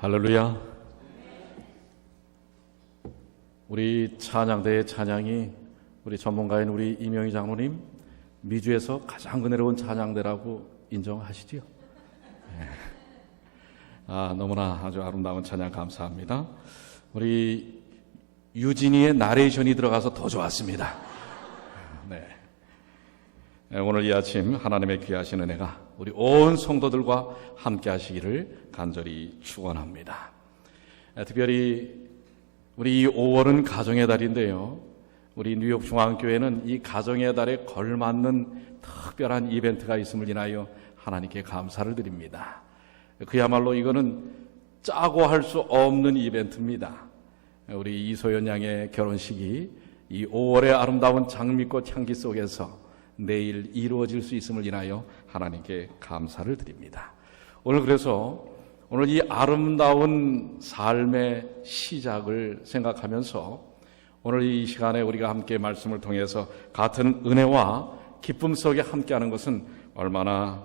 할렐루야. 우리 찬양대의 찬양이 우리 전문가인 우리 이명희 장로님 미주에서 가장 은혜로운 찬양대라고 인정하시지요? 너무나 아주 아름다운 찬양 감사합니다. 우리 유진이의 나레이션이 들어가서 더 좋았습니다. 오늘 이 아침 하나님의 귀하신 은혜가 우리 온 성도들과 함께 하시기를 간절히 축원합니다. 특별히 우리 이 5월은 가정의 달인데요, 우리 뉴욕 중앙교회는 이 가정의 달에 걸맞는 특별한 이벤트가 있음을 인하여 하나님께 감사를 드립니다. 그야말로 이거는 짜고 할 수 없는 이벤트입니다. 우리 이소연 양의 결혼식이 이 5월의 아름다운 장미꽃 향기 속에서 내일 이루어질 수 있음을 인하여 하나님께 감사를 드립니다. 그래서 오늘 이 아름다운 삶의 시작을 생각하면서 오늘 이 시간에 우리가 함께 말씀을 통해서 같은 은혜와 기쁨 속에 함께하는 것은 얼마나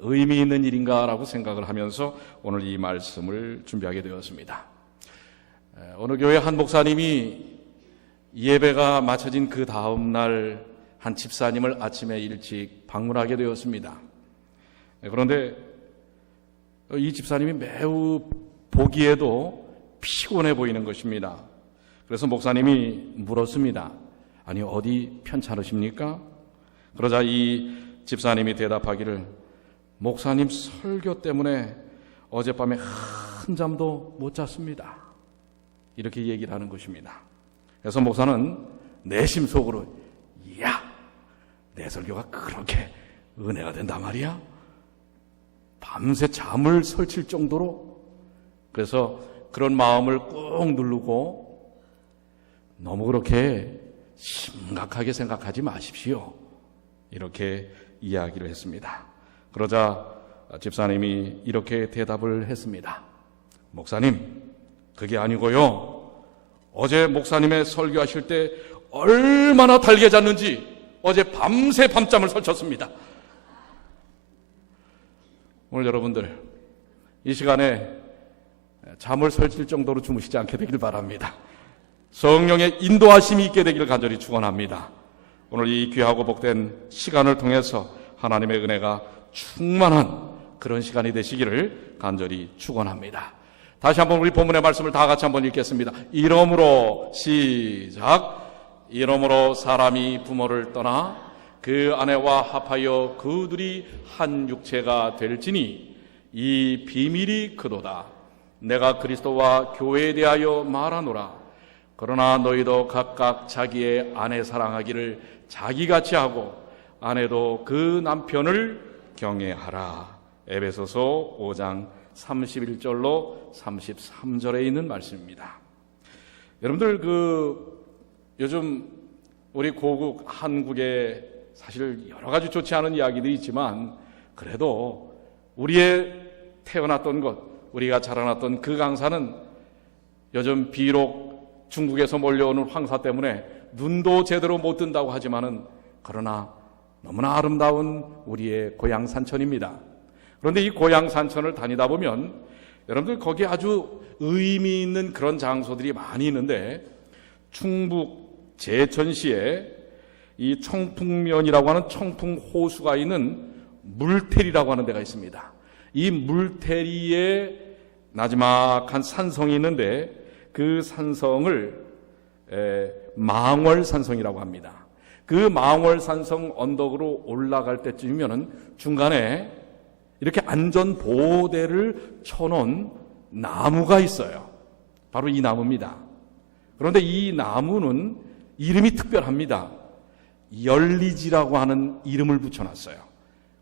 의미 있는 일인가라고 생각을 하면서 오늘 이 말씀을 준비하게 되었습니다. 어느 교회 한 목사님이 예배가 마쳐진 그 다음 날 한 집사님을 아침에 일찍 방문하게 되었습니다. 그런데 이 집사님이 매우 보기에도 피곤해 보이는 것입니다. 그래서 목사님이 물었습니다. 아니, 어디 편찮으십니까? 그러자 이 집사님이 대답하기를, 목사님 설교 때문에 어젯밤에 한잠도 못 잤습니다. 이렇게 얘기를 하는 것입니다. 그래서 목사는 내심 속으로, 이야, 내 설교가 그렇게 은혜가 된단 말이야? 밤새 잠을 설칠 정도로? 그래서 그런 마음을 꾹 누르고, 너무 그렇게 심각하게 생각하지 마십시오, 이렇게 이야기를 했습니다. 그러자 집사님이 이렇게 대답을 했습니다. 목사님, 그게 아니고요, 어제 목사님의 설교하실 때 얼마나 달게 잤는지 어제 밤새 밤잠을 설쳤습니다. 오늘 여러분들 이 시간에 잠을 설칠 정도로 주무시지 않게 되길 바랍니다. 성령의 인도하심이 있게 되기를 간절히 축원합니다. 오늘 이 귀하고 복된 시간을 통해서 하나님의 은혜가 충만한 그런 시간이 되시기를 간절히 축원합니다. 다시 한번 우리 본문의 말씀을 다 같이 한번 읽겠습니다. 이러므로 시작. 이러므로 사람이 부모를 떠나 그 아내와 합하여 그 둘이 한 육체가 될지니 이 비밀이 그도다. 내가 그리스도와 교회에 대하여 말하노라. 그러나 너희도 각각 자기의 아내 사랑하기를 자기같이 하고 아내도 그 남편을 경외하라. 에베소서 5장 31절로 33절에 있는 말씀입니다. 여러분들 요즘 우리 고국 한국에 사실 여러 가지 좋지 않은 이야기들이 있지만 그래도 우리의 태어났던 것, 우리가 자라났던 그 강산은 요즘 비록 중국에서 몰려오는 황사 때문에 눈도 제대로 못 뜬다고 하지만은 그러나 너무나 아름다운 우리의 고향 산천입니다. 그런데 이 고향 산천을 다니다 보면 여러분들 거기 아주 의미 있는 그런 장소들이 많이 있는데 충북 제천시에 이 청풍면이라고 하는 청풍호수가 있는 물테리라고 하는 데가 있습니다. 이 물테리에 나지막한 산성이 있는데 그 산성을 망월산성이라고 합니다. 그 망월산성 언덕으로 올라갈 때쯤이면은 중간에 이렇게 안전보호대를 쳐놓은 나무가 있어요. 바로 이 나무입니다. 그런데 이 나무는 이름이 특별합니다. 열리지라고 하는 이름을 붙여놨어요.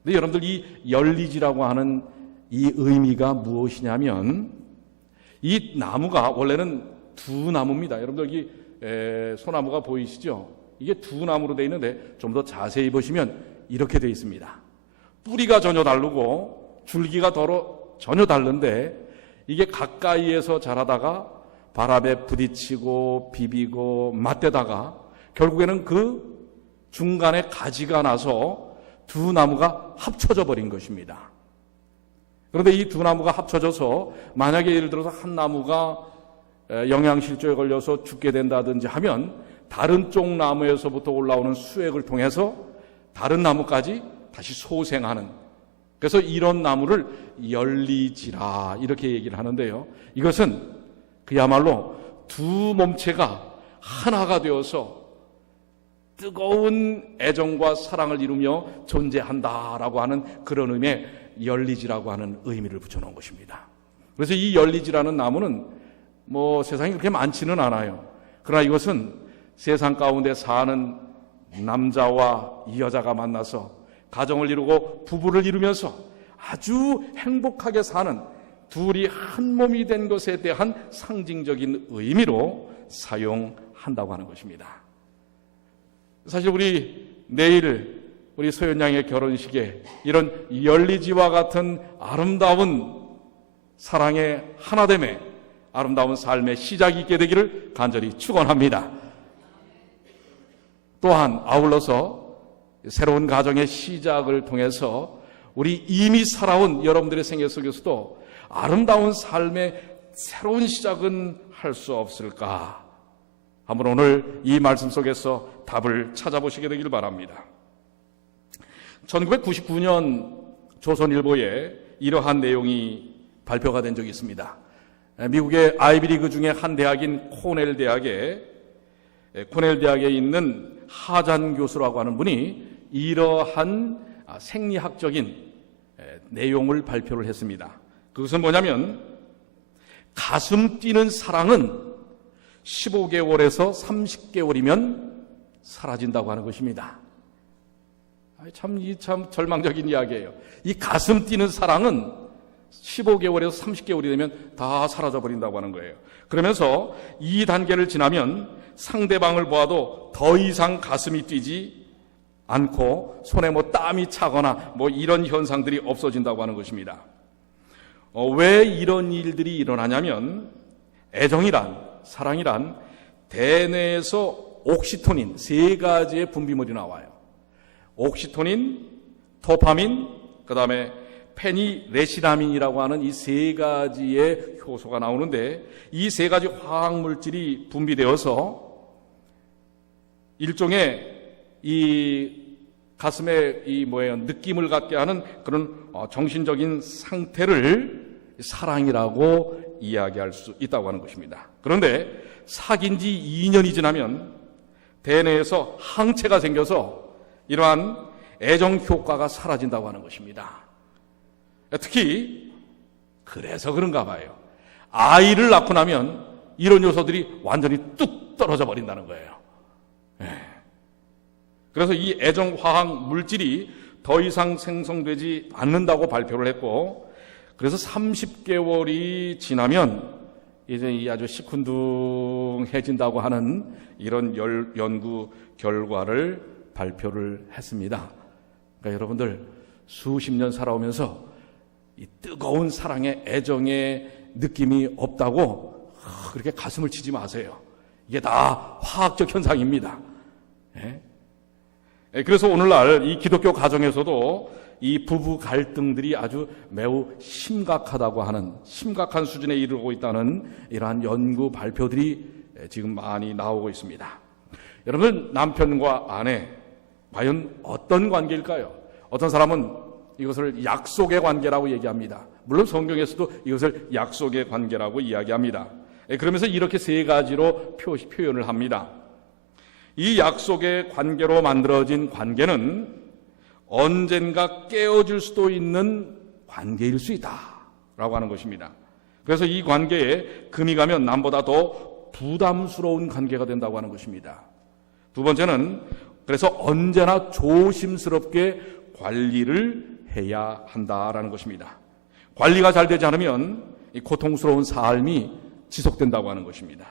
근데 여러분들 이 열리지라고 하는 이 의미가 무엇이냐면 이 나무가 원래는 두 나무입니다. 여러분들 여기 소나무가 보이시죠? 이게 두 나무로 되어 있는데 좀 더 자세히 보시면 이렇게 되어 있습니다. 뿌리가 전혀 다르고 줄기가 전혀 다른데 이게 가까이에서 자라다가 바람에 부딪히고 비비고 맞대다가 결국에는 그 중간에 가지가 나서 두 나무가 합쳐져 버린 것입니다. 그런데 이 두 나무가 합쳐져서 만약에 예를 들어서 한 나무가 영양실조에 걸려서 죽게 된다든지 하면 다른 쪽 나무에서부터 올라오는 수액을 통해서 다른 나무까지 다시 소생하는, 그래서 이런 나무를 열리지라 이렇게 얘기를 하는데요. 이것은 그야말로 두 몸체가 하나가 되어서 뜨거운 애정과 사랑을 이루며 존재한다라고 하는 그런 의미의 열리지라고 하는 의미를 붙여놓은 것입니다. 그래서 이 열리지라는 나무는 세상에 그렇게 많지는 않아요. 그러나 이것은 세상 가운데 사는 남자와 이 여자가 만나서 가정을 이루고 부부를 이루면서 아주 행복하게 사는 둘이 한 몸이 된 것에 대한 상징적인 의미로 사용한다고 하는 것입니다. 사실 내일 우리 소연 양의 결혼식에 이런 열리지와 같은 아름다운 사랑의 하나됨에 아름다운 삶의 시작이 있게 되기를 간절히 축원합니다. 또한 아울러서 새로운 가정의 시작을 통해서 우리 이미 살아온 여러분들의 생애 속에서도 아름다운 삶의 새로운 시작은 할 수 없을까? 한번 오늘 이 말씀 속에서 답을 찾아보시게 되길 바랍니다. 1999년 조선일보에 이러한 내용이 발표가 된 적이 있습니다. 미국의 아이비리그 중에 한 대학인 코넬 대학에 있는 하잔 교수라고 하는 분이 이러한 생리학적인 내용을 발표를 했습니다. 그것은 뭐냐면 가슴 뛰는 사랑은 15개월에서 30개월이면 사라진다고 하는 것입니다. 참 절망적인 이야기예요. 이 가슴 뛰는 사랑은 15개월에서 30개월이 되면 다 사라져버린다고 하는 거예요. 그러면서 이 단계를 지나면 상대방을 보아도 더 이상 가슴이 뛰지 않고 손에 땀이 차거나 이런 현상들이 없어진다고 하는 것입니다. 왜 이런 일들이 일어나냐면 사랑이란 대뇌에서 옥시토닌 3가지의 분비물이 나와요. 옥시토닌, 도파민, 그 다음에 페니레시나민이라고 하는 이 3가지의 효소가 나오는데 이 3가지 화학물질이 분비되어서 일종의 이 가슴에 느낌을 갖게 하는 그런 정신적인 상태를 사랑이라고 이야기할 수 있다고 하는 것입니다. 그런데 사귄 지 2년이 지나면 대뇌에서 항체가 생겨서 이러한 애정 효과가 사라진다고 하는 것입니다. 특히 그래서 그런가 봐요. 아이를 낳고 나면 이런 요소들이 완전히 뚝 떨어져 버린다는 거예요. 그래서 이 애정화학 물질이 더 이상 생성되지 않는다고 발표를 했고, 그래서 30개월이 지나면 이제 아주 시큰둥해진다고 하는 이런 연구 결과를 발표를 했습니다. 그러니까 여러분들 수십 년 살아오면서 이 뜨거운 사랑의 애정의 느낌이 없다고 그렇게 가슴을 치지 마세요. 이게 다 화학적 현상입니다. 그래서 오늘날 이 기독교 가정에서도 이 부부 갈등들이 아주 매우 심각하다고 하는, 심각한 수준에 이르고 있다는 이러한 연구 발표들이 지금 많이 나오고 있습니다. 여러분, 남편과 아내 과연 어떤 관계일까요? 어떤 사람은 이것을 약속의 관계라고 얘기합니다. 물론 성경에서도 이것을 약속의 관계라고 이야기합니다. 그러면서 이렇게 3가지로 표현을 합니다. 이 약속의 관계로 만들어진 관계는 언젠가 깨어질 수도 있는 관계일 수 있다라고 하는 것입니다. 그래서 이 관계에 금이 가면 남보다 더 부담스러운 관계가 된다고 하는 것입니다. 두 번째는 그래서 언제나 조심스럽게 관리를 해야 한다라는 것입니다. 관리가 잘 되지 않으면 이 고통스러운 삶이 지속된다고 하는 것입니다.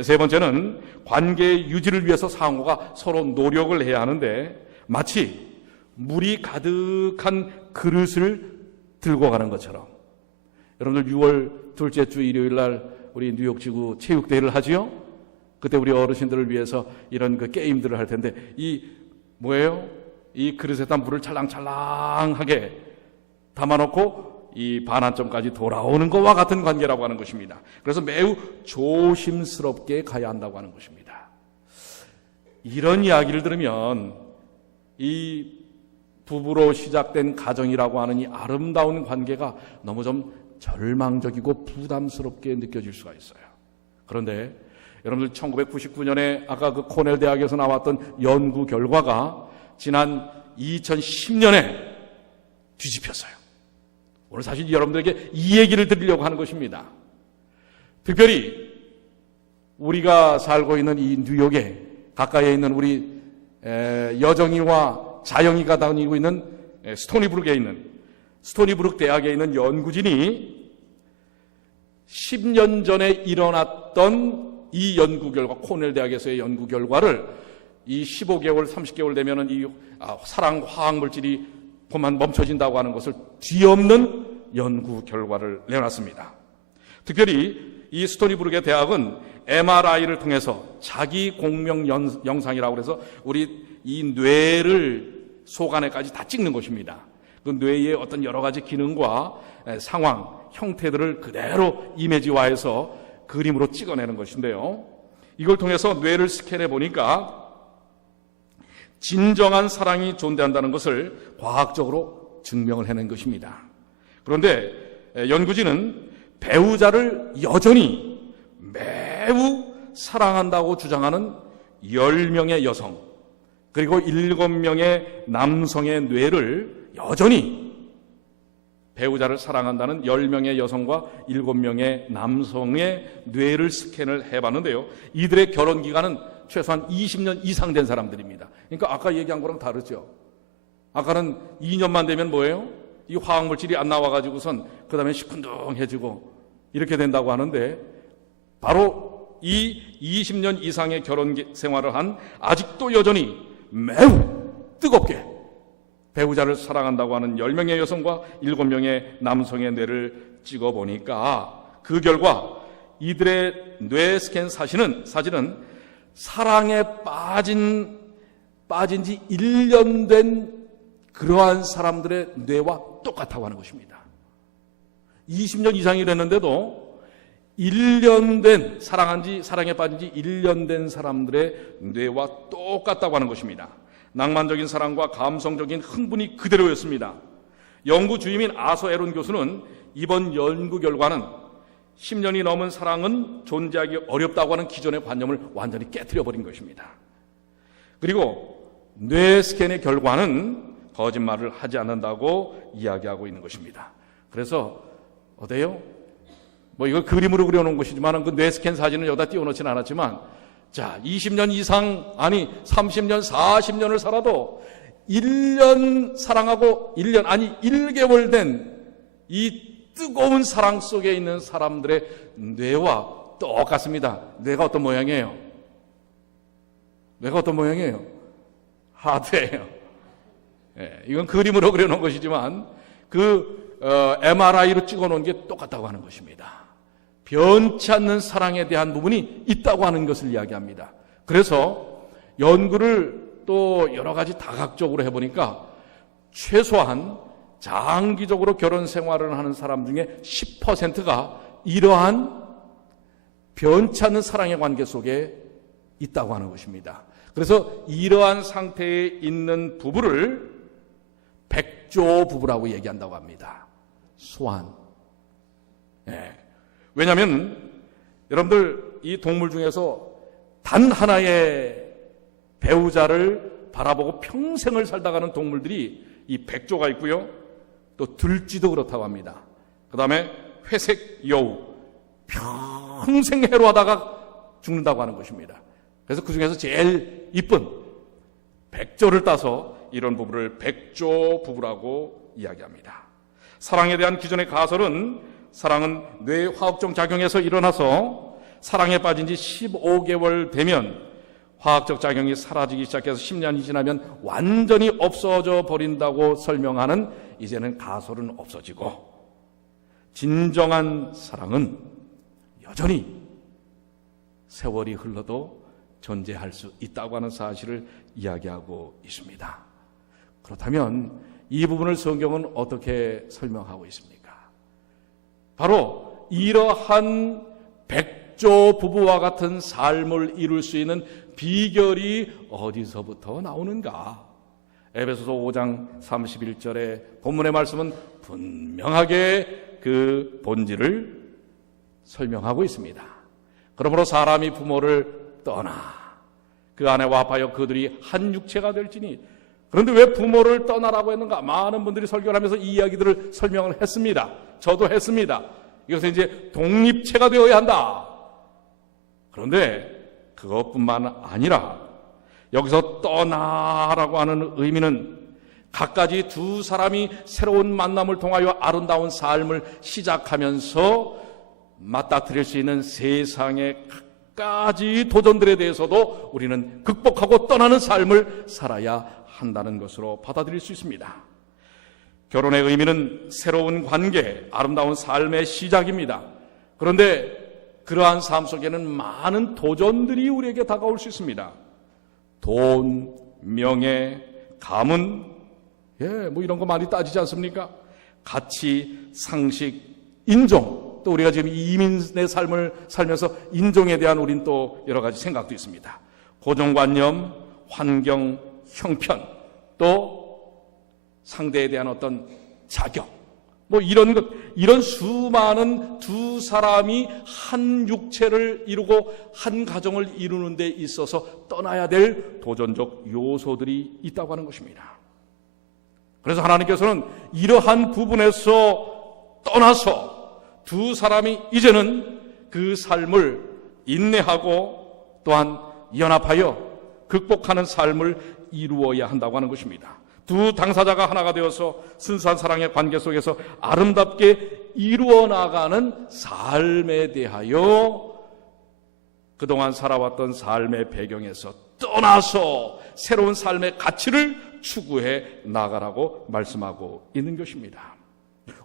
세 번째는 관계의 유지를 위해서 상호가 서로 노력을 해야 하는데 마치 물이 가득한 그릇을 들고 가는 것처럼, 여러분들 6월 둘째 주 일요일 날 우리 뉴욕지구 체육대회를 하지요? 그때 우리 어르신들을 위해서 이런 게임들을 할 텐데 이 그릇에다 물을 찰랑찰랑하게 담아놓고 이 반환점까지 돌아오는 것과 같은 관계라고 하는 것입니다. 그래서 매우 조심스럽게 가야 한다고 하는 것입니다. 이런 이야기를 들으면 이 부부로 시작된 가정이라고 하는 이 아름다운 관계가 너무 좀 절망적이고 부담스럽게 느껴질 수가 있어요. 그런데 여러분들 1999년에 아까 그 코넬 대학에서 나왔던 연구 결과가 지난 2010년에 뒤집혔어요. 오늘 사실 여러분들에게 이 얘기를 드리려고 하는 것입니다. 특별히 우리가 살고 있는 이 뉴욕에 가까이에 있는 우리 여정이와 자영이가 다니고 있는 스토니브룩에 있는 스토니브룩 대학에 있는 연구진이 10년 전에 일어났던 이 연구 결과, 코넬 대학에서의 연구 결과를 이 15개월, 30개월 되면은 이 사랑 화학 물질이 그만 멈춰진다고 하는 것을 뒤엎는 연구 결과를 내놨습니다. 특별히 이 스토니브룩의 대학은 MRI를 통해서 자기 공명 영상이라고 해서 우리 이 뇌를 속 안에까지 다 찍는 것입니다. 그 뇌의 어떤 여러 가지 기능과 상황, 형태들을 그대로 이미지화해서 그림으로 찍어내는 것인데요. 이걸 통해서 뇌를 스캔해 보니까 진정한 사랑이 존재한다는 것을 과학적으로 증명을 해낸 것입니다. 그런데 연구진은 배우자를 여전히 매우 사랑한다고 주장하는 10명의 여성 그리고 7명의 남성의 뇌를 여전히 배우자를 사랑한다는 10명의 여성과 7명의 남성의 뇌를 스캔을 해봤는데요. 이들의 결혼 기간은 최소한 20년 이상 된 사람들입니다. 그러니까 아까 얘기한 거랑 다르죠. 아까는 2년만 되면 뭐예요? 이 화학물질이 안 나와가지고선 그 다음에 시큰둥해지고 이렇게 된다고 하는데 바로 이 20년 이상의 결혼 생활을 한 아직도 여전히 매우 뜨겁게 배우자를 사랑한다고 하는 10명의 여성과 7명의 남성의 뇌를 찍어보니까 그 결과 이들의 뇌 스캔 사진은 사랑에 빠진 지 1년 된 그러한 사람들의 뇌와 똑같다고 하는 것입니다. 20년 이상이 됐는데도 1년 된 사랑에 빠진 지 1년 된 사람들의 뇌와 똑같다고 하는 것입니다. 낭만적인 사랑과 감성적인 흥분이 그대로였습니다. 연구 주임인 아서 에론 교수는 이번 연구 결과는 10년이 넘은 사랑은 존재하기 어렵다고 하는 기존의 관념을 완전히 깨트려버린 것입니다. 그리고 뇌 스캔의 결과는 거짓말을 하지 않는다고 이야기하고 있는 것입니다. 그래서 어때요? 이거 그림으로 그려놓은 것이지만 그 뇌 스캔 사진은 여기다 띄워놓지는 않았지만 자, 20년 이상, 30년, 40년을 살아도 1년 사랑하고 1개월 된 이 뜨거운 사랑 속에 있는 사람들의 뇌와 똑같습니다. 뇌가 어떤 모양이에요? 하드예요. 이건 그림으로 그려놓은 것이지만 MRI로 찍어놓은 게 똑같다고 하는 것입니다. 변치 않는 사랑에 대한 부분이 있다고 하는 것을 이야기합니다. 그래서 연구를 또 여러 가지 다각적으로 해보니까 최소한 장기적으로 결혼 생활을 하는 사람 중에 10%가 이러한 변치 않는 사랑의 관계 속에 있다고 하는 것입니다. 그래서 이러한 상태에 있는 부부를 백조 부부라고 얘기한다고 합니다. 소환. 왜냐하면 여러분들 이 동물 중에서 단 하나의 배우자를 바라보고 평생을 살다 가는 동물들이 이 백조가 있고요. 또 들쥐도 그렇다고 합니다. 그 다음에 회색 여우. 평생 해로하다가 죽는다고 하는 것입니다. 그래서 그 중에서 제일 이쁜 백조를 따서 이런 부부를 백조 부부라고 이야기합니다. 사랑에 대한 기존의 가설은 사랑은 뇌 화학적 작용에서 일어나서 사랑에 빠진 지 15개월 되면 화학적 작용이 사라지기 시작해서 10년이 지나면 완전히 없어져 버린다고 설명하는 이제는 가설은 없어지고 진정한 사랑은 여전히 세월이 흘러도 존재할 수 있다고 하는 사실을 이야기하고 있습니다. 그렇다면 이 부분을 성경은 어떻게 설명하고 있습니까? 바로 이러한 백조 부부와 같은 삶을 이룰 수 있는 비결이 어디서부터 나오는가? 에베소서 5장 31절의 본문의 말씀은 분명하게 그 본질을 설명하고 있습니다. 그러므로 사람이 부모를 떠나 그 아내와 합하여 그들이 한 육체가 될지니. 그런데 왜 부모를 떠나라고 했는가? 많은 분들이 설교를 하면서 이 이야기들을 설명을 했습니다. 저도 했습니다. 이것은 이제 독립체가 되어야 한다. 그런데 그것뿐만 아니라 여기서 떠나라고 하는 의미는 각가지 두 사람이 새로운 만남을 통하여 아름다운 삶을 시작하면서 맞닥뜨릴 수 있는 세상의 각가지 도전들에 대해서도 우리는 극복하고 떠나는 삶을 살아야 한다는 것으로 받아들일 수 있습니다. 결혼의 의미는 새로운 관계, 아름다운 삶의 시작입니다. 그런데 그러한 삶 속에는 많은 도전들이 우리에게 다가올 수 있습니다. 돈, 명예, 가문, 뭐 이런 거 많이 따지지 않습니까? 가치, 상식, 인종, 또 우리가 지금 이민의 삶을 살면서 인종에 대한 우린 또 여러 가지 생각도 있습니다. 고정관념, 환경, 형편, 또 상대에 대한 어떤 자격, 뭐 이런 것, 이런 수많은 두 사람이 한 육체를 이루고 한 가정을 이루는 데 있어서 떠나야 될 도전적 요소들이 있다고 하는 것입니다. 그래서 하나님께서는 이러한 부분에서 떠나서 두 사람이 이제는 그 삶을 인내하고 또한 연합하여 극복하는 삶을 이루어야 한다고 하는 것입니다. 두 당사자가 하나가 되어서 순수한 사랑의 관계 속에서 아름답게 이루어 나가는 삶에 대하여 그동안 살아왔던 삶의 배경에서 떠나서 새로운 삶의 가치를 추구해 나가라고 말씀하고 있는 것입니다.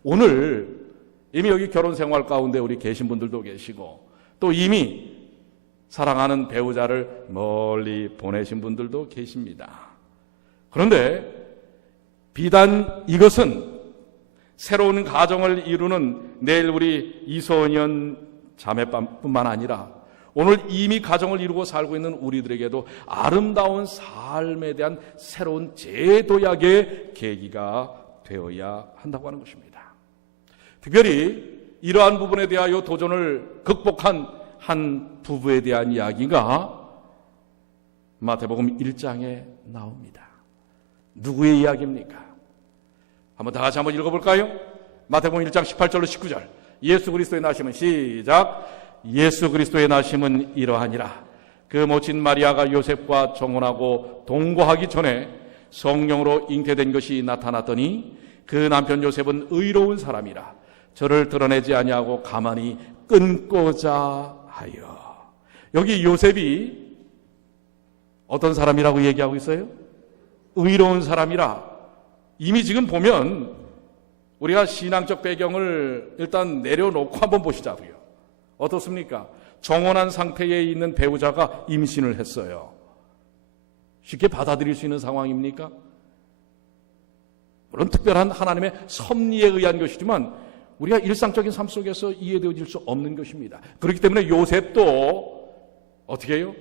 오늘 이미 여기 결혼 생활 가운데 우리 계신 분들도 계시고 또 이미 사랑하는 배우자를 멀리 보내신 분들도 계십니다. 그런데 비단 이것은 새로운 가정을 이루는 내일 우리 이소연 자매뿐만 아니라 오늘 이미 가정을 이루고 살고 있는 우리들에게도 아름다운 삶에 대한 새로운 재도약의 계기가 되어야 한다고 하는 것입니다. 특별히 이러한 부분에 대하여 도전을 극복한 한 부부에 대한 이야기가 마태복음 1장에 나옵니다. 누구의 이야기입니까? 한번 다 같이 한번 읽어볼까요? 마태복음 1장 18절로 19절. 예수 그리스도의 나심은 시작. 예수 그리스도의 나심은 이러하니라. 그 모친 마리아가 요셉과 정혼하고 동거하기 전에 성령으로 잉태된 것이 나타났더니 그 남편 요셉은 의로운 사람이라 저를 드러내지 아니하고 가만히 끊고자 하여. 여기 요셉이 어떤 사람이라고 얘기하고 있어요? 의로운 사람이라. 이미 지금 보면 우리가 신앙적 배경을 일단 내려놓고 한번 보시자고요. 어떻습니까? 정혼한 상태에 있는 배우자가 임신을 했어요. 쉽게 받아들일 수 있는 상황입니까? 물론 특별한 하나님의 섭리에 의한 것이지만 우리가 일상적인 삶 속에서 이해되어질 수 없는 것입니다. 그렇기 때문에 요셉도 어떻게 해요?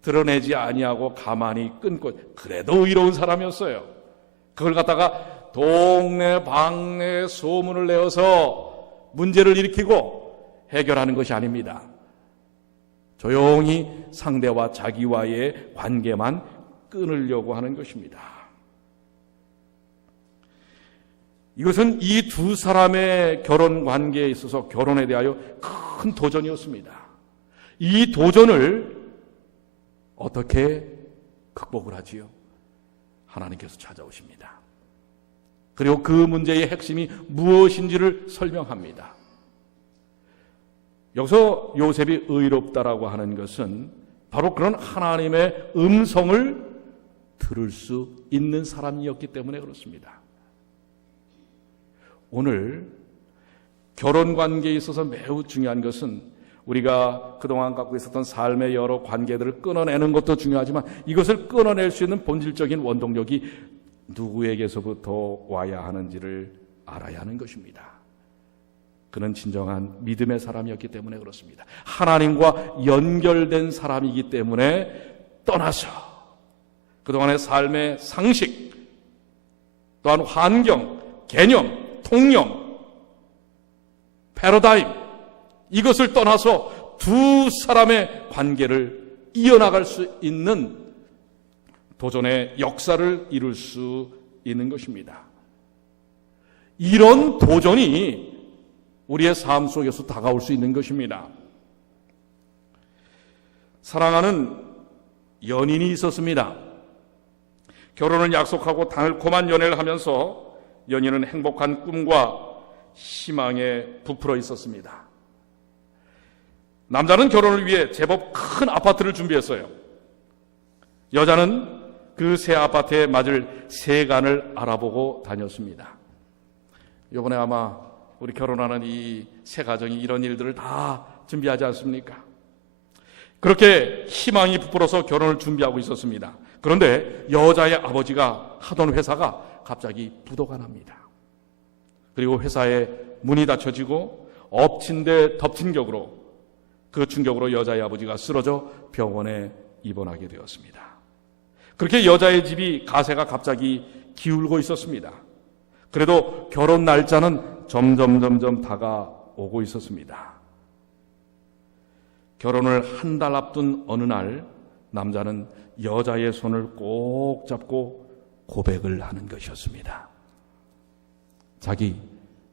드러내지 아니하고 가만히 끊고, 그래도 의로운 사람이었어요. 그걸 갖다가 동네 방네 소문을 내어서 문제를 일으키고 해결하는 것이 아닙니다. 조용히 상대와 자기와의 관계만 끊으려고 하는 것입니다. 이것은 이 두 사람의 결혼 관계에 있어서 결혼에 대하여 큰 도전이었습니다. 이 도전을 어떻게 극복을 하지요? 하나님께서 찾아오십니다. 그리고 그 문제의 핵심이 무엇인지를 설명합니다. 여기서 요셉이 의롭다라고 하는 것은 바로 그런 하나님의 음성을 들을 수 있는 사람이었기 때문에 그렇습니다. 오늘 결혼 관계에 있어서 매우 중요한 것은 우리가 그동안 갖고 있었던 삶의 여러 관계들을 끊어내는 것도 중요하지만 이것을 끊어낼 수 있는 본질적인 원동력이 누구에게서부터 와야 하는지를 알아야 하는 것입니다. 그는 진정한 믿음의 사람이었기 때문에 그렇습니다. 하나님과 연결된 사람이기 때문에 떠나서 그동안의 삶의 상식, 또한 환경, 개념, 통념, 패러다임, 이것을 떠나서 두 사람의 관계를 이어나갈 수 있는 도전의 역사를 이룰 수 있는 것입니다. 이런 도전이 우리의 삶 속에서 다가올 수 있는 것입니다. 사랑하는 연인이 있었습니다. 결혼을 약속하고 달콤한 연애를 하면서 연인은 행복한 꿈과 희망에 부풀어 있었습니다. 남자는 결혼을 위해 제법 큰 아파트를 준비했어요. 여자는 그 새 아파트에 맞을 세간을 알아보고 다녔습니다. 이번에 아마 우리 결혼하는 이 새 가정이 이런 일들을 다 준비하지 않습니까? 그렇게 희망이 부풀어서 결혼을 준비하고 있었습니다. 그런데 여자의 아버지가 하던 회사가 갑자기 부도가 납니다. 그리고 회사의 문이 닫혀지고 엎친 데 덮친 격으로, 그 충격으로 여자의 아버지가 쓰러져 병원에 입원하게 되었습니다. 그렇게 여자의 집이 가세가 갑자기 기울고 있었습니다. 그래도 결혼 날짜는 점점 다가오고 있었습니다. 결혼을 한 달 앞둔 어느 날 남자는 여자의 손을 꼭 잡고 고백을 하는 것이었습니다. 자기,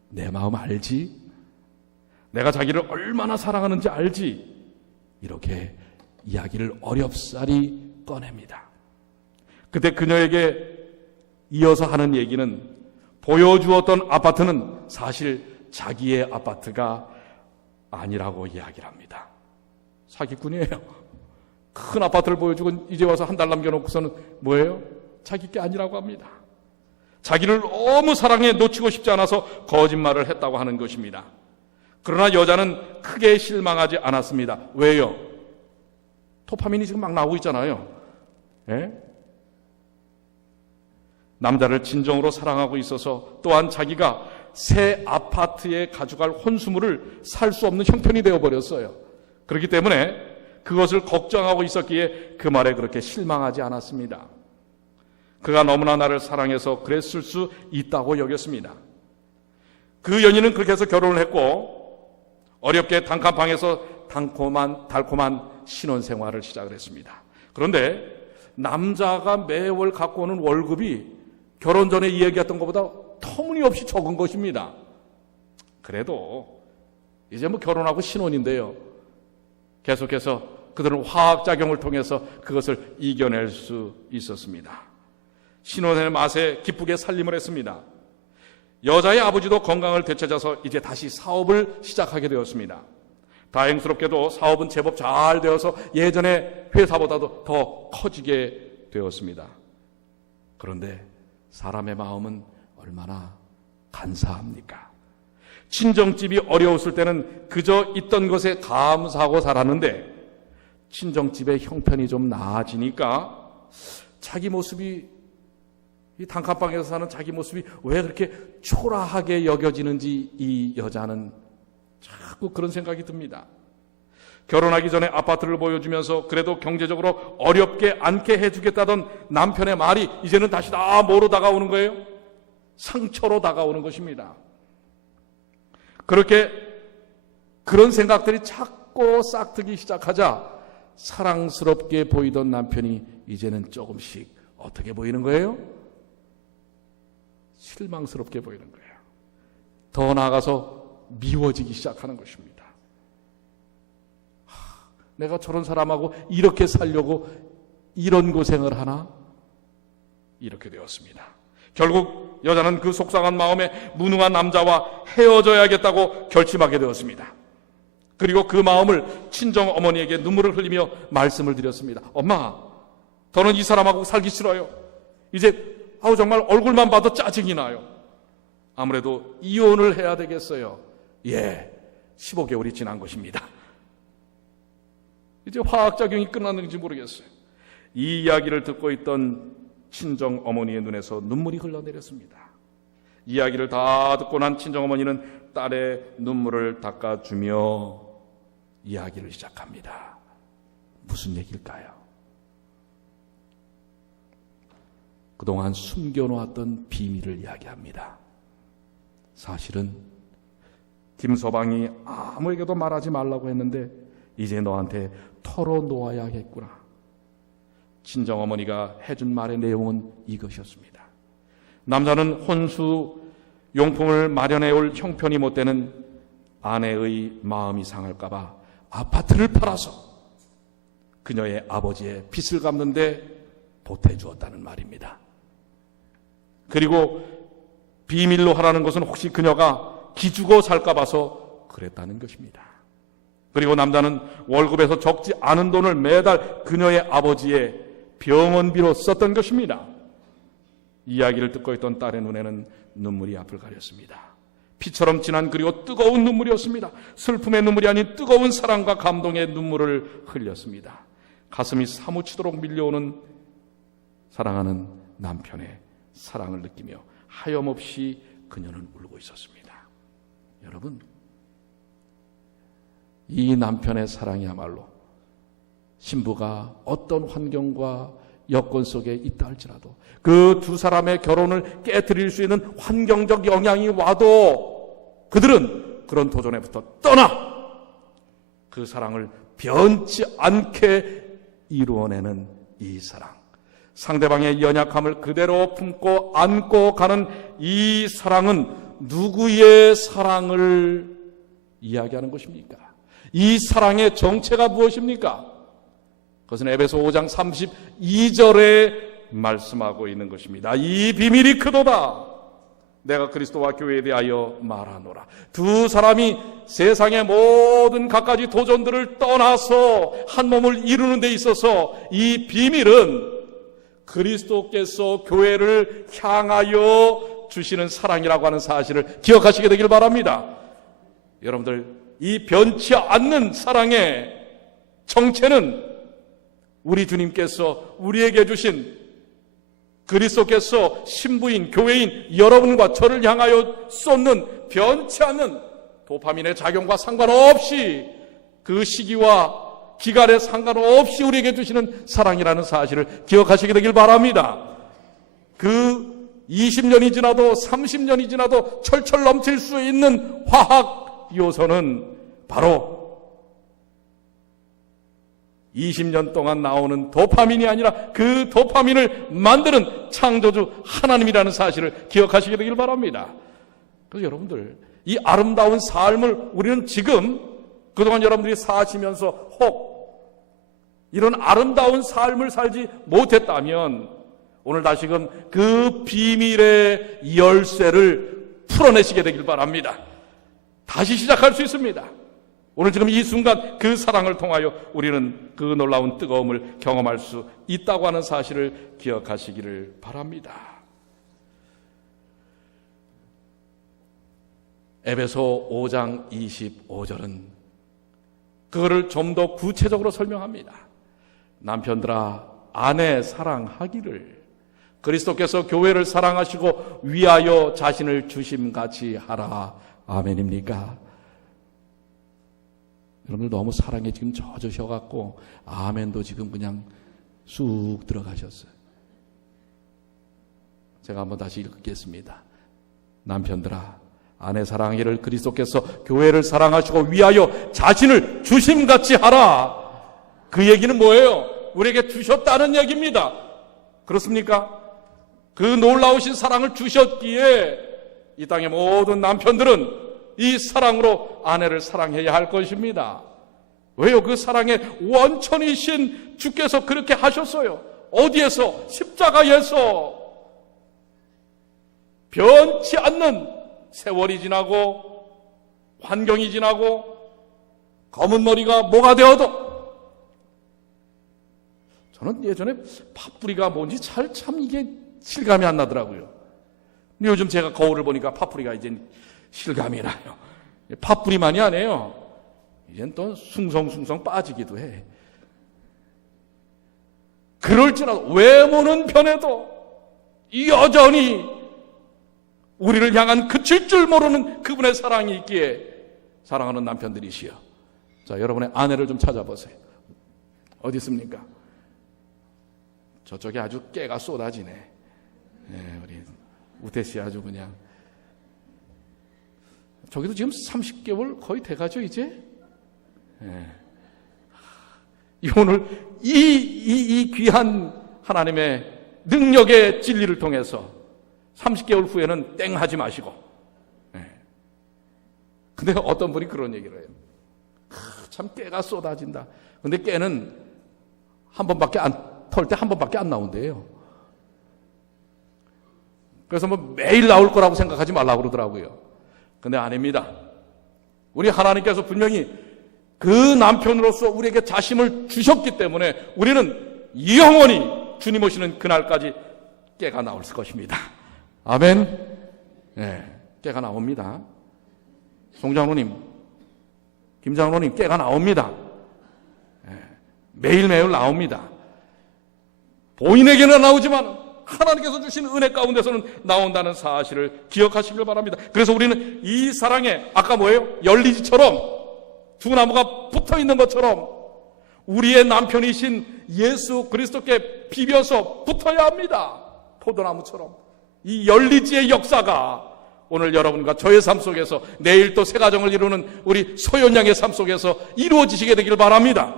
내 마음 알지? 내가 자기를 얼마나 사랑하는지 알지? 이렇게 이야기를 어렵사리 꺼냅니다. 그때 그녀에게 이어서 하는 얘기는 보여주었던 아파트는 사실 자기의 아파트가 아니라고 이야기를 합니다. 사기꾼이에요. 큰 아파트를 보여주고 이제 와서 한 달 남겨놓고서는 뭐예요? 자기 게 아니라고 합니다. 자기를 너무 사랑해 놓치고 싶지 않아서 거짓말을 했다고 하는 것입니다. 그러나 여자는 크게 실망하지 않았습니다. 왜요? 도파민이 지금 막 나오고 있잖아요. 예? 남자를 진정으로 사랑하고 있어서, 또한 자기가 새 아파트에 가져갈 혼수물을 살 수 없는 형편이 되어버렸어요. 그렇기 때문에 그것을 걱정하고 있었기에 그 말에 그렇게 실망하지 않았습니다. 그가 너무나 나를 사랑해서 그랬을 수 있다고 여겼습니다. 그 연인은 그렇게 해서 결혼을 했고 어렵게 단칸방에서 달콤한 신혼생활을 시작을 했습니다. 그런데 남자가 매월 갖고 오는 월급이 결혼 전에 이야기했던 것보다 터무니없이 적은 것입니다. 그래도 이제 뭐 결혼하고 신혼인데요, 계속해서 그들은 화학작용을 통해서 그것을 이겨낼 수 있었습니다. 신혼의 맛에 기쁘게 살림을 했습니다. 여자의 아버지도 건강을 되찾아서 이제 다시 사업을 시작하게 되었습니다. 다행스럽게도 사업은 제법 잘 되어서 예전의 회사보다도 더 커지게 되었습니다. 그런데 사람의 마음은 얼마나 간사합니까? 친정집이 어려웠을 때는 그저 있던 것에 감사하고 살았는데 친정집의 형편이 좀 나아지니까 자기 모습이, 이 단칸방에서 사는 자기 모습이 왜 그렇게 초라하게 여겨지는지 이 여자는 자꾸 그런 생각이 듭니다. 결혼하기 전에 아파트를 보여주면서 그래도 경제적으로 어렵게 않게 해주겠다던 남편의 말이 이제는 다시 다 뭐로 다가오는 거예요? 상처로 다가오는 것입니다. 그렇게 그런 생각들이 자꾸 싹트기 시작하자 사랑스럽게 보이던 남편이 이제는 조금씩 어떻게 보이는 거예요? 실망스럽게 보이는 거예요. 더 나아가서 미워지기 시작하는 것입니다. 내가 저런 사람하고 이렇게 살려고 이런 고생을 하나? 이렇게 되었습니다. 결국 여자는 그 속상한 마음에 무능한 남자와 헤어져야겠다고 결심하게 되었습니다. 그리고 그 마음을 친정 어머니에게 눈물을 흘리며 말씀을 드렸습니다. 엄마, 저는 이 사람하고 살기 싫어요. 이제 정말 얼굴만 봐도 짜증이 나요. 아무래도 이혼을 해야 되겠어요. 예, 15개월이 지난 것입니다. 이제 화학작용이 끝났는지 모르겠어요. 이 이야기를 듣고 있던 친정 어머니의 눈에서 눈물이 흘러내렸습니다. 이야기를 다 듣고 난 친정 어머니는 딸의 눈물을 닦아주며 이야기를 시작합니다. 무슨 얘기일까요? 그동안 숨겨놓았던 비밀을 이야기합니다. 사실은 김서방이 아무에게도 말하지 말라고 했는데 이제 너한테 털어놓아야겠구나. 친정어머니가 해준 말의 내용은 이것이었습니다. 남자는 혼수 용품을 마련해 올 형편이 못 되는 아내의 마음이 상할까 봐 아파트를 팔아서 그녀의 아버지의 빚을 갚는데 보태주었다는 말입니다. 그리고 비밀로 하라는 것은 혹시 그녀가 기죽어 살까 봐서 그랬다는 것입니다. 그리고 남자는 월급에서 적지 않은 돈을 매달 그녀의 아버지의 병원비로 썼던 것입니다. 이야기를 듣고 있던 딸의 눈에는 눈물이 앞을 가렸습니다. 피처럼 진한 그리고 뜨거운 눈물이었습니다. 슬픔의 눈물이 아닌 뜨거운 사랑과 감동의 눈물을 흘렸습니다. 가슴이 사무치도록 밀려오는 사랑하는 남편의 사랑을 느끼며 하염없이 그녀는 울고 있었습니다. 여러분, 이 남편의 사랑이야말로 신부가 어떤 환경과 여건 속에 있다 할지라도 그 두 사람의 결혼을 깨트릴 수 있는 환경적 영향이 와도 그들은 그런 도전에부터 떠나 그 사랑을 변치 않게 이루어내는 이 사랑, 상대방의 연약함을 그대로 품고 안고 가는 이 사랑은 누구의 사랑을 이야기하는 것입니까? 이 사랑의 정체가 무엇입니까? 그것은 에베소 5장 32절에 말씀하고 있는 것입니다. 이 비밀이 크도다. 내가 그리스도와 교회에 대하여 말하노라. 두 사람이 세상의 모든 갖가지 도전들을 떠나서 한 몸을 이루는 데 있어서 이 비밀은 그리스도께서 교회를 향하여 주시는 사랑이라고 하는 사실을 기억하시게 되길 바랍니다. 여러분들, 이 변치 않는 사랑의 정체는 우리 주님께서 우리에게 주신 그리스도께서 신부인 교회인 여러분과 저를 향하여 쏟는 변치 않는 도파민의 작용과 상관없이 그 시기와 기간에 상관없이 우리에게 주시는 사랑이라는 사실을 기억하시게 되길 바랍니다. 그 20년이 지나도 30년이 지나도 철철 넘칠 수 있는 화학 요소는 바로 20년 동안 나오는 도파민이 아니라 그 도파민을 만드는 창조주 하나님이라는 사실을 기억하시게 되길 바랍니다. 그래서 여러분들, 이 아름다운 삶을 우리는 지금 그동안 여러분들이 사시면서 혹 이런 아름다운 삶을 살지 못했다면 오늘 다시금 그 비밀의 열쇠를 풀어내시게 되길 바랍니다. 다시 시작할 수 있습니다. 오늘 지금 이 순간 그 사랑을 통하여 우리는 그 놀라운 뜨거움을 경험할 수 있다고 하는 사실을 기억하시기를 바랍니다. 에베소 5장 25절은 그거를 좀 더 구체적으로 설명합니다. 남편들아, 아내 사랑하기를 그리스도께서 교회를 사랑하시고 위하여 자신을 주심같이 하라. 아멘입니까? 여러분들 너무 사랑에 지금 젖으셔갖고 아멘도 지금 그냥 쑥 들어가셨어요. 제가 한번 다시 읽겠습니다. 남편들아, 아내 사랑하기를 그리스도께서 교회를 사랑하시고 위하여 자신을 주심같이 하라. 그 얘기는 뭐예요? 우리에게 주셨다는 얘기입니다. 그렇습니까? 그 놀라우신 사랑을 주셨기에 이 땅의 모든 남편들은 이 사랑으로 아내를 사랑해야 할 것입니다. 왜요? 그 사랑의 원천이신 주께서 그렇게 하셨어요. 어디에서? 십자가에서. 변치 않는 세월이 지나고 환경이 지나고 검은 머리가 뭐가 되어도 저는 예전에 팥뿌리가 뭔지 참 이게 실감이 안 나더라고요. 근데 요즘 제가 거울을 보니까 팥뿌리가 이제 실감이 나요. 팥뿌리만이 아니에요. 이젠 또 숭성숭성 빠지기도 해. 그럴지라도 외모는 변해도 여전히 우리를 향한 그칠 줄 모르는 그분의 사랑이 있기에 사랑하는 남편들이시여, 자, 여러분의 아내를 좀 찾아보세요. 어디 있습니까? 저쪽에 아주 깨가 쏟아지네. 네, 우리 우태씨 아주 그냥. 저기도 지금 30개월 거의 돼가죠 이제. 네. 오늘 이 귀한 하나님의 능력의 진리를 통해서 30개월 후에는 땡 하지 마시고. 네. 근데 어떤 분이 그런 얘기를 해요. 참 깨가 쏟아진다. 근데 깨는 한 번밖에 털 때 한 번밖에 안 나온대요. 그래서 뭐 매일 나올 거라고 생각하지 말라고 그러더라고요. 근데 아닙니다. 우리 하나님께서 분명히 그 남편으로서 우리에게 자심을 주셨기 때문에 우리는 영원히 주님 오시는 그날까지 깨가 나올 것입니다. 아멘. 네, 깨가 나옵니다. 송장로님, 김장로님, 깨가 나옵니다. 네, 매일매일 나옵니다. 본인에게는 나오지만 하나님께서 주신 은혜 가운데서는 나온다는 사실을 기억하시길 바랍니다. 그래서 우리는 이 사랑에 아까 뭐예요? 열리지처럼 두 나무가 붙어있는 것처럼 우리의 남편이신 예수 그리스도께 비벼서 붙어야 합니다. 포도나무처럼. 이 열리지의 역사가 오늘 여러분과 저의 삶 속에서, 내일 또 새 가정을 이루는 우리 소연양의 삶 속에서 이루어지시게 되기를 바랍니다.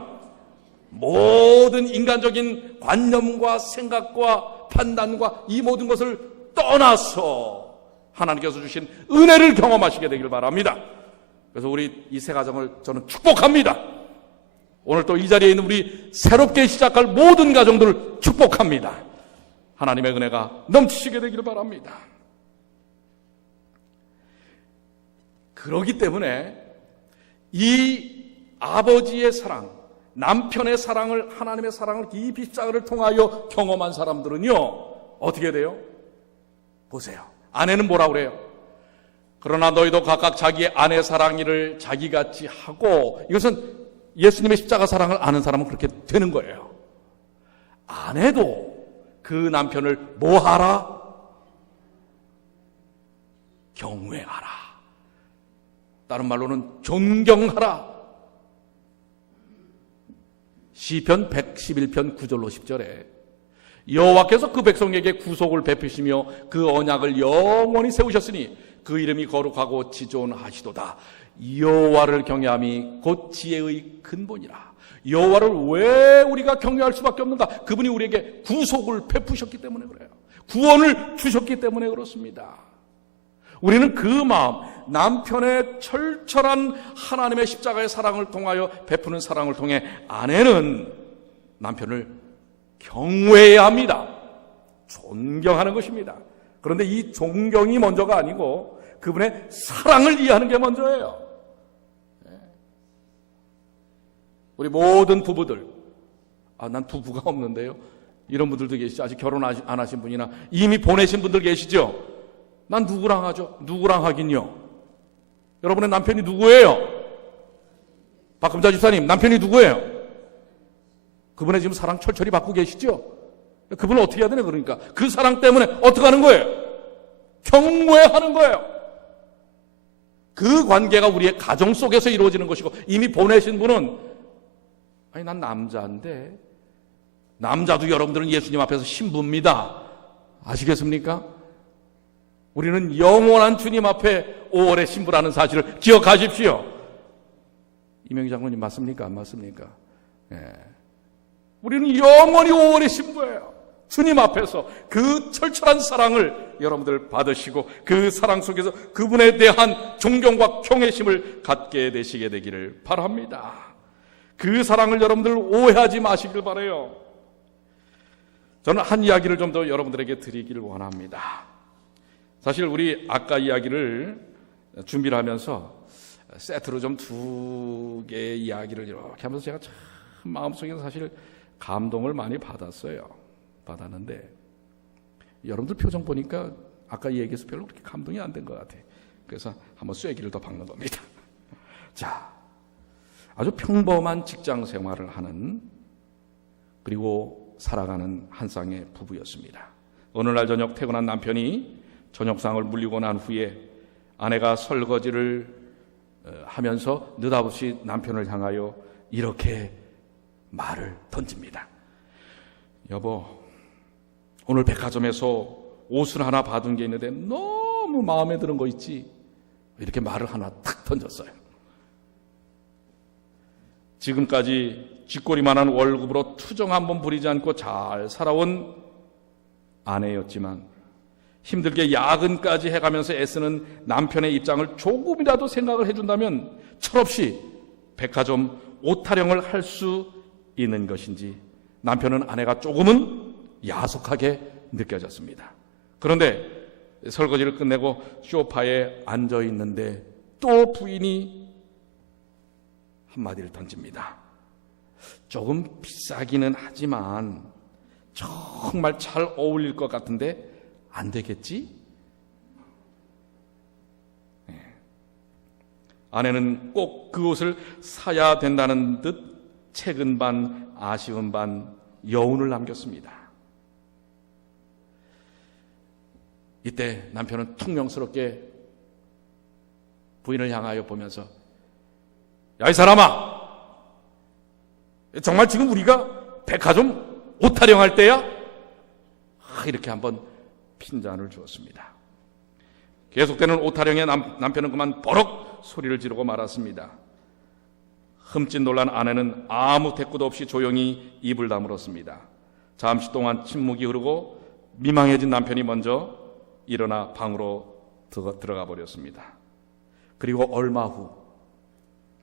모든 인간적인 관념과 생각과 판단과 이 모든 것을 떠나서 하나님께서 주신 은혜를 경험하시게 되기를 바랍니다. 그래서 우리 이 새 가정을 저는 축복합니다. 오늘 또 이 자리에 있는 우리 새롭게 시작할 모든 가정들을 축복합니다. 하나님의 은혜가 넘치시게 되기를 바랍니다. 그렇기 때문에 이 아버지의 사랑, 남편의 사랑을, 하나님의 사랑을 깊이 십자가를 통하여 경험한 사람들은요, 어떻게 돼요? 보세요. 아내는 뭐라고 그래요? 그러나 너희도 각각 자기의 아내 사랑이를 자기같이 하고, 이것은 예수님의 십자가 사랑을 아는 사람은 그렇게 되는 거예요. 아내도 그 남편을 뭐하라? 경외하라. 다른 말로는 존경하라. 시편 111편 9절로 10절에 여호와께서 그 백성에게 구속을 베푸시며 그 언약을 영원히 세우셨으니 그 이름이 거룩하고 지존하시도다. 여호와를 경외함이 곧 지혜의 근본이라. 여호와를 왜 우리가 경외할 수밖에 없는가? 그분이 우리에게 구속을 베푸셨기 때문에 그래요. 구원을 주셨기 때문에 그렇습니다. 우리는 그 마음, 남편의 철철한 하나님의 십자가의 사랑을 통하여 베푸는 사랑을 통해 아내는 남편을 경외해야 합니다. 존경하는 것입니다. 그런데 이 존경이 먼저가 아니고 그분의 사랑을 이해하는 게 먼저예요. 우리 모든 부부들, 난 부부가 없는데요, 이런 분들도 계시죠. 아직 결혼 안 하신 분이나 이미 보내신 분들 계시죠. 난 누구랑 하죠? 누구랑 하긴요. 여러분의 남편이 누구예요? 박금자 집사님, 남편이 누구예요? 그분의 지금 사랑 철철히 받고 계시죠? 그분은 어떻게 해야 되나? 그러니까 그 사랑 때문에 어떻게 하는 거예요? 경외하는 거예요. 그 관계가 우리의 가정 속에서 이루어지는 것이고, 이미 보내신 분은 난 남자인데, 남자도 여러분들은 예수님 앞에서 신부입니다. 아시겠습니까? 우리는 영원한 주님 앞에 5월의 신부라는 사실을 기억하십시오. 이명희 장로님 맞습니까? 안 맞습니까? 예. 우리는 영원히 5월의 신부예요. 주님 앞에서 그 철철한 사랑을 여러분들 받으시고 그 사랑 속에서 그분에 대한 존경과 경외심을 갖게 되시게 되기를 바랍니다. 그 사랑을 여러분들 오해하지 마시길 바라요. 저는 한 이야기를 좀 더 여러분들에게 드리기를 원합니다. 사실 우리 아까 이야기를 준비를 하면서 세트로 좀 두 개의 이야기를 이렇게 하면서 제가 참 마음속에서 사실 감동을 많이 받았는데 여러분들 표정 보니까 아까 얘기해서 별로 그렇게 감동이 안 된 것 같아요. 그래서 한번 쐐기를 더 박는 겁니다. 자, 아주 평범한 직장 생활을 하는, 그리고 살아가는 한 쌍의 부부였습니다. 어느 날 저녁 퇴근한 남편이 저녁상을 물리고 난 후에 아내가 설거지를 하면서 느닷없이 남편을 향하여 이렇게 말을 던집니다. 여보, 오늘 백화점에서 옷을 하나 받은 게 있는데 너무 마음에 드는 거 있지? 이렇게 말을 하나 탁 던졌어요. 지금까지 쥐꼬리만한 월급으로 투정 한번 부리지 않고 잘 살아온 아내였지만 힘들게 야근까지 해가면서 애쓰는 남편의 입장을 조금이라도 생각을 해준다면 철없이 백화점 옷타령을 할 수 있는 것인지 남편은 아내가 조금은 야속하게 느껴졌습니다. 그런데 설거지를 끝내고 소파에 앉아 있는데 또 부인이 한마디를 던집니다. 조금 비싸기는 하지만 정말 잘 어울릴 것 같은데 안 되겠지? 아내는 꼭 그 옷을 사야 된다는 듯 채근 반 아쉬운 반 여운을 남겼습니다. 이때 남편은 퉁명스럽게 부인을 향하여 보면서 야, 이 사람아, 정말 지금 우리가 백화점 옷 타령할 때야? 이렇게 한번 핀잔을 주었습니다. 계속되는 옷 타령에 남편은 그만 버럭 소리를 지르고 말았습니다. 흠칫 놀란 아내는 아무 대꾸도 없이 조용히 입을 다물었습니다. 잠시 동안 침묵이 흐르고 미망해진 남편이 먼저 일어나 방으로 들어가 버렸습니다. 그리고 얼마 후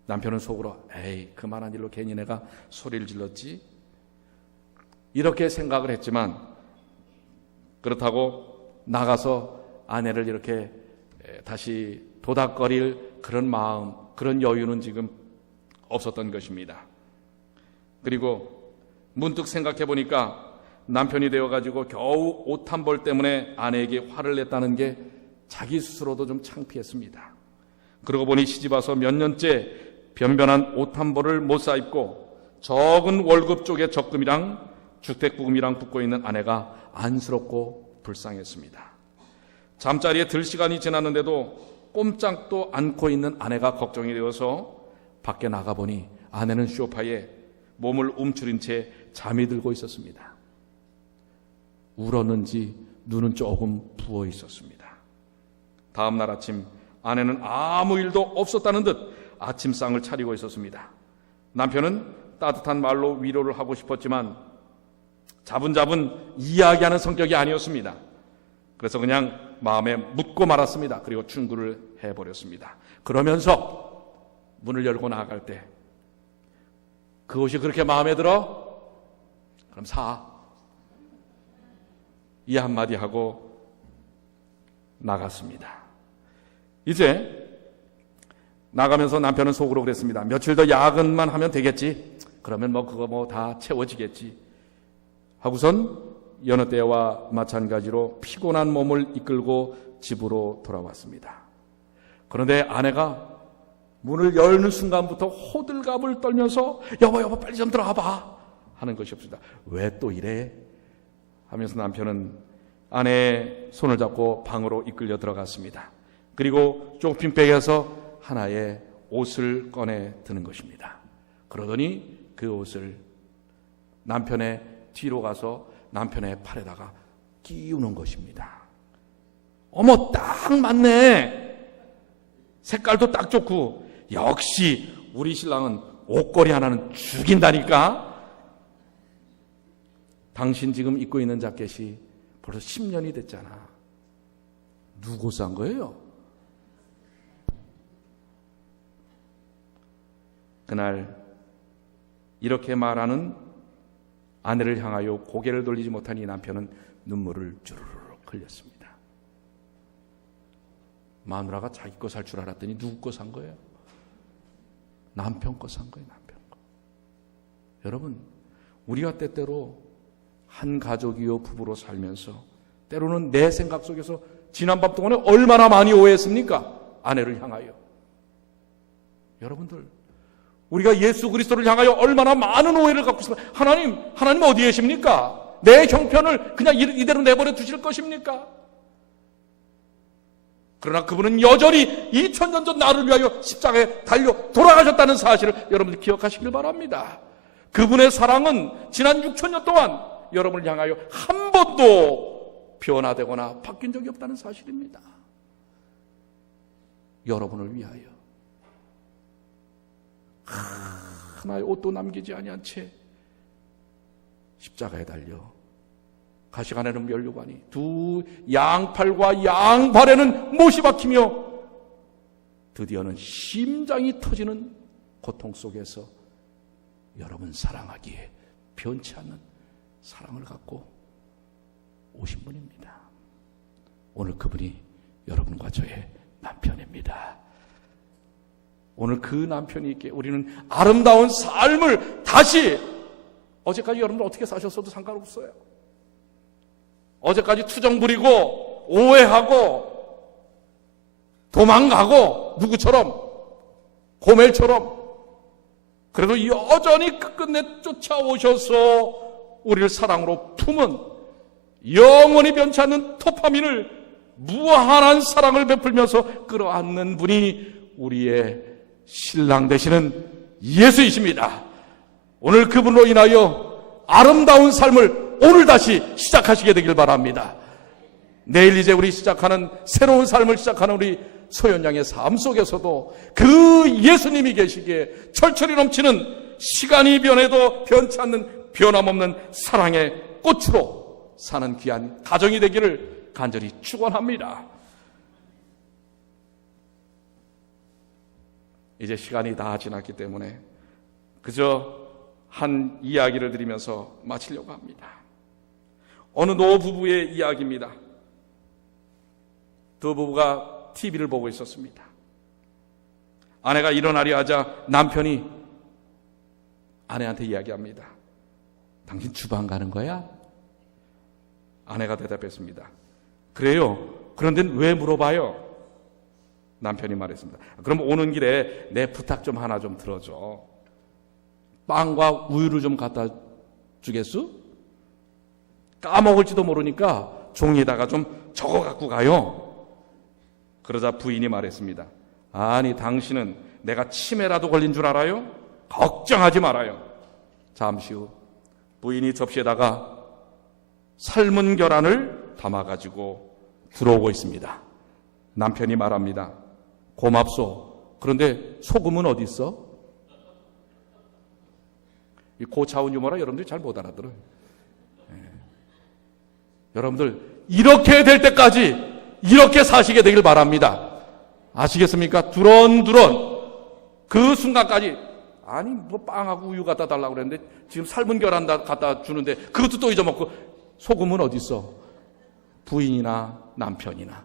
남편은 속으로 에이, 그만한 일로 괜히 내가 소리를 질렀지? 이렇게 생각을 했지만 그렇다고 나가서 아내를 이렇게 다시 도닥거릴 그런 마음, 그런 여유는 지금 없었던 것입니다. 그리고 문득 생각해 보니까 남편이 되어가지고 겨우 옷 한 벌 때문에 아내에게 화를 냈다는 게 자기 스스로도 좀 창피했습니다. 그러고 보니 시집와서 몇 년째 변변한 옷 한 벌을 못 사입고 적은 월급 쪽에 적금이랑 주택부금이랑 붙고 있는 아내가 안쓰럽고 불쌍했습니다. 잠자리에 들 시간이 지났는데도 꼼짝도 않고 있는 아내가 걱정이 되어서 밖에 나가보니 아내는 소파에 몸을 움츠린 채 잠이 들고 있었습니다. 울었는지 눈은 조금 부어 있었습니다. 다음 날 아침 아내는 아무 일도 없었다는 듯 아침상을 차리고 있었습니다. 남편은 따뜻한 말로 위로를 하고 싶었지만 자분자분 이야기하는 성격이 아니었습니다. 그래서 그냥 마음에 묻고 말았습니다. 그리고 충고를 해버렸습니다. 그러면서 문을 열고 나갈 때 그 옷이 그렇게 마음에 들어? 그럼 사. 이 한마디 하고 나갔습니다. 이제 나가면서 남편은 속으로 그랬습니다. 며칠 더 야근만 하면 되겠지. 그러면 그거 다 채워지겠지. 하고선 여느 때와 마찬가지로 피곤한 몸을 이끌고 집으로 돌아왔습니다. 그런데 아내가 문을 여는 순간부터 호들갑을 떨면서 여보 빨리 좀 들어와봐 하는 것이 없습니다. 왜 또 이래? 하면서 남편은 아내의 손을 잡고 방으로 이끌려 들어갔습니다. 그리고 쇼핑백에서 하나의 옷을 꺼내 드는 것입니다. 그러더니 그 옷을 남편의 뒤로 가서 남편의 팔에다가 끼우는 것입니다. 어머, 딱 맞네. 색깔도 딱 좋고 역시 우리 신랑은 옷걸이 하나는 죽인다니까. 당신 지금 입고 있는 자켓이 벌써 10년이 됐잖아. 누구 산 거예요? 그날 이렇게 말하는 아내를 향하여 고개를 돌리지 못한 이 남편은 눈물을 주르륵 흘렸습니다. 마누라가 자기 거 살 줄 알았더니 누구 거 산 거예요? 남편 거 산 거예요. 남편 거. 여러분, 우리가 때때로 한 가족이요 부부로 살면서 때로는 내 생각 속에서 지난밤 동안에 얼마나 많이 오해했습니까? 아내를 향하여. 여러분들, 우리가 예수 그리스도를 향하여 얼마나 많은 오해를 갖고 있습니까? 하나님 어디 계십니까? 내 형편을 그냥 이대로 내버려 두실 것입니까? 그러나 그분은 여전히 2000년 전 나를 위하여 십자가에 달려 돌아가셨다는 사실을 여러분들 기억하시길 바랍니다. 그분의 사랑은 지난 6000년 동안 여러분을 향하여 한 번도 변화되거나 바뀐 적이 없다는 사실입니다. 여러분을 위하여 하나의 옷도 남기지 아니한 채 십자가에 달려 가시관에는 면류관이, 두 양팔과 양발에는 못이 박히며 드디어는 심장이 터지는 고통 속에서 여러분 사랑하기에 변치 않는 사랑을 갖고 오신 분입니다. 오늘 그분이 여러분과 저의 남편입니다. 오늘 그 남편이 있기에 우리는 아름다운 삶을 다시, 어제까지 여러분들 어떻게 사셨어도 상관없어요. 어제까지 투정 부리고 오해하고 도망가고 누구처럼, 고멜처럼, 그래도 여전히 끝끝내 쫓아오셔서 우리를 사랑으로 품은 영원히 변치 않는 도파민을, 무한한 사랑을 베풀면서 끌어안는 분이 우리의 신랑 되시는 예수이십니다. 오늘 그분으로 인하여 아름다운 삶을 오늘 다시 시작하시게 되길 바랍니다. 내일 이제 우리 시작하는 새로운 삶을 시작하는 우리 소연양의 삶 속에서도 그 예수님이 계시기에 철철이 넘치는, 시간이 변해도 변치 않는 변함없는 사랑의 꽃으로 사는 귀한 가정이 되기를 간절히 축원합니다. 이제 시간이 다 지났기 때문에 그저 한 이야기를 드리면서 마치려고 합니다. 어느 노부부의 이야기입니다. 두 부부가 TV를 보고 있었습니다. 아내가 일어나려 하자 남편이 아내한테 이야기합니다. 당신 주방 가는 거야? 아내가 대답했습니다. 그래요. 그런데 왜 물어봐요? 남편이 말했습니다. 그럼 오는 길에 내 부탁 좀 하나 좀 들어줘. 빵과 우유를 좀 갖다 주겠수? 까먹을지도 모르니까 종이에다가 좀 적어 갖고 가요. 그러자 부인이 말했습니다. 아니, 당신은 내가 치매라도 걸린 줄 알아요? 걱정하지 말아요. 잠시 후 부인이 접시에다가 삶은 계란을 담아가지고 들어오고 있습니다. 남편이 말합니다. 고맙소. 그런데 소금은 어디 있어? 이 고차원 유머라 여러분들이 잘 못 알아들어요. 여러분들 이렇게 될 때까지 이렇게 사시게 되길 바랍니다. 아시겠습니까? 두런두런 그 순간까지, 아니 뭐 빵하고 우유 갖다 달라고 그랬는데 지금 삶은 계란 갖다 주는데 그것도 또 잊어먹고, 소금은 어디 있어? 부인이나 남편이나.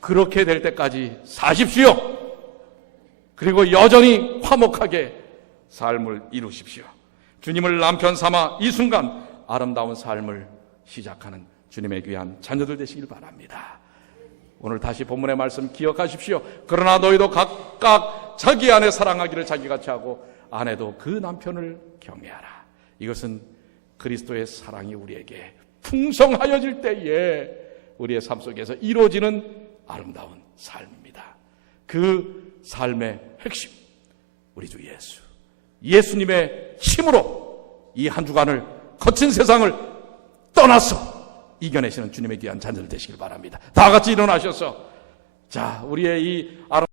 그렇게 될 때까지 사십시오. 그리고 여전히 화목하게 삶을 이루십시오. 주님을 남편 삼아 이 순간 아름다운 삶을 시작하는 주님의 귀한 자녀들 되시길 바랍니다. 오늘 다시 본문의 말씀 기억하십시오. 그러나 너희도 각각 자기 아내 사랑하기를 자기같이 하고 아내도 그 남편을 경외하라. 이것은 그리스도의 사랑이 우리에게 풍성하여질 때에 우리의 삶 속에서 이루어지는 아름다운 삶입니다. 그 삶의 핵심, 우리 주 예수, 예수님의 힘으로 이 한 주간을, 거친 세상을 떠나서 이겨내시는 주님의 귀한 자녀들 되시길 바랍니다. 다 같이 일어나셔서 자, 우리의 이 아름다운